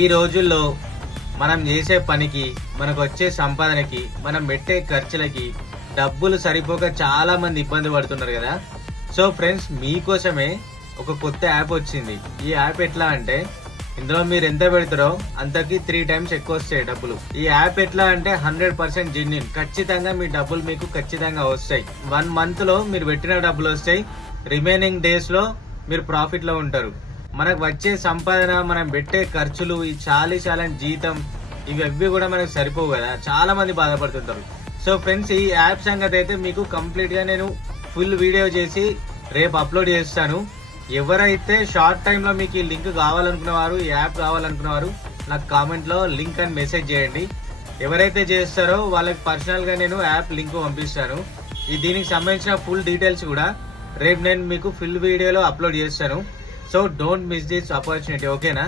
ఈ రోజుల్లో మనం చేసే పనికి మనకు వచ్చే సంపాదనకి మనం పెట్టే ఖర్చులకి డబ్బులు సరిపోక చాలా మంది ఇబ్బంది పడుతున్నారు కదా. సో ఫ్రెండ్స్ మీకోసమే ఒక కొత్త యాప్ వచ్చింది. ఈ యాప్ ఎట్లా అంటే ఇందులో మీరు ఎంత పెడతారో అంతకి త్రీ టైమ్స్ ఎక్కువ వస్తాయి డబ్బులు. ఈ యాప్ ఎట్లా అంటే హండ్రెడ్ పర్సెంట్ జెన్యున్ ఖచ్చితంగా మీ డబ్బులు మీకు ఖచ్చితంగా వస్తాయి. వన్ మంత్లో మీరు పెట్టిన డబ్బులు వస్తాయి. రిమైనింగ్ డేస్లో మీరు ప్రాఫిట్లో ఉంటారు. మనకు వచ్చే సంపాదన మనం పెట్టే ఖర్చులు ఈ చాలీ చాలని జీతం ఇవి అవి కూడా మనకు సరిపోవు కదా. చాలా మంది బాధపడుతుంటారు. సో ఫ్రెండ్స్ ఈ యాప్ సంగతి అయితే మీకు కంప్లీట్గా నేను ఫుల్ వీడియో చేసి రేపు అప్లోడ్ చేస్తాను. ఎవరైతే షార్ట్ టైంలో మీకు ఈ లింక్ కావాలనుకున్నవారు ఈ యాప్ కావాలనుకున్నవారు నాకు కామెంట్లో లింక్ అని మెసేజ్ చేయండి. ఎవరైతే చేస్తారో వాళ్ళకి పర్సనల్గా నేను యాప్ లింక్ పంపిస్తాను. ఈ దీనికి సంబంధించిన ఫుల్ డీటెయిల్స్ కూడా రేపు నేను మీకు ఫుల్ వీడియోలో అప్లోడ్ చేస్తాను. So don't miss this opportunity ఓకేనా